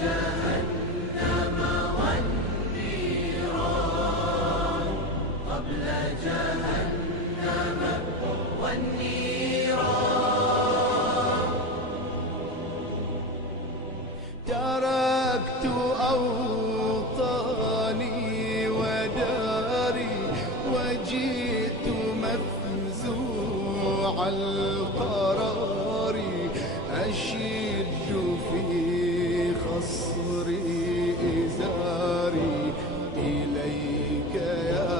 جهنم والنيران، قبل جهنم والنيران. تركت أوطاني وداري وجئت مفزوع القرار، أشد في خصري إزاري إليك يا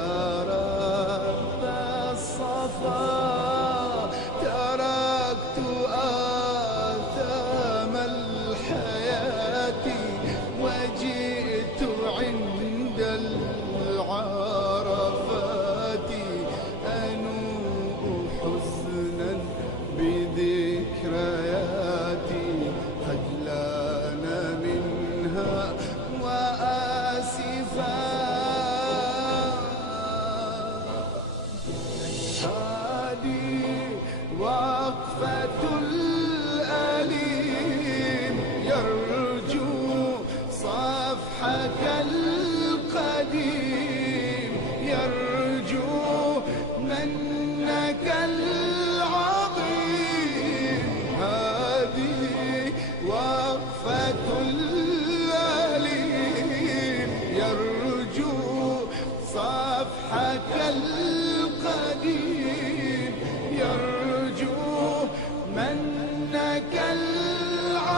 رب الصفا. تركت آثام الحياة وجئت عند العرفات، أنوء حزنا بذكرياتي خجلان منها وآسفا. هذه وقفة الأليم يرجو صفحك القديم، يرجو منك العظيم. هذه وقفة الأليم يرجو صفحك القديم، يرجو منك العظيم.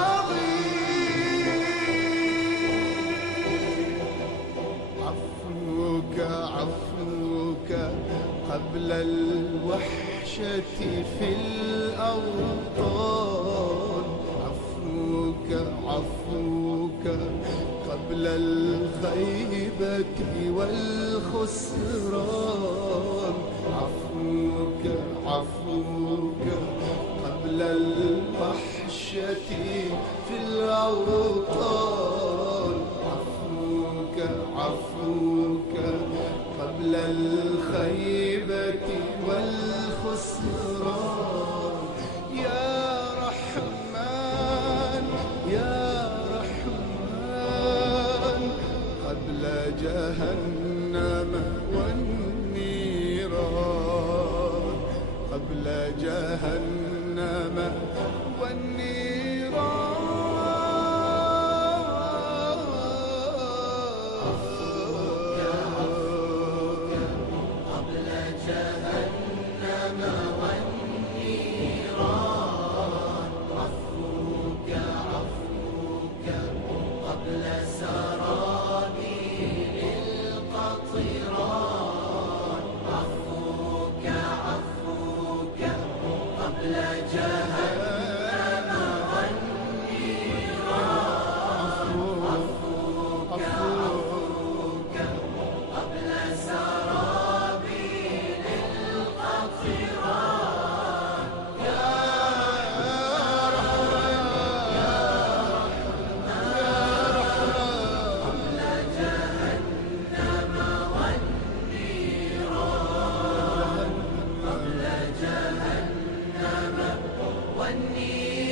عفوك عفوك قبل الوحشة في الأوطان، عفوك عفوك قبل الخيبة والخسران، عفوك عفوك قبل الوحشة في الأوطان، عفوك عفوك قبل الخيبة والخسران. يا رحمن يا رحمن قبل جهنم والنيران، قبل جهنم والنيران. عفوك عفوك قبل جهنم والنيران، عفوك عفوك قبل سرابيل القطران، عفوك عفوك قبل جهنم والنيران، عفوك عفوك قبل سرابيل القطران. يا قبل جهنم والنيران، قبل جهنم والنيران.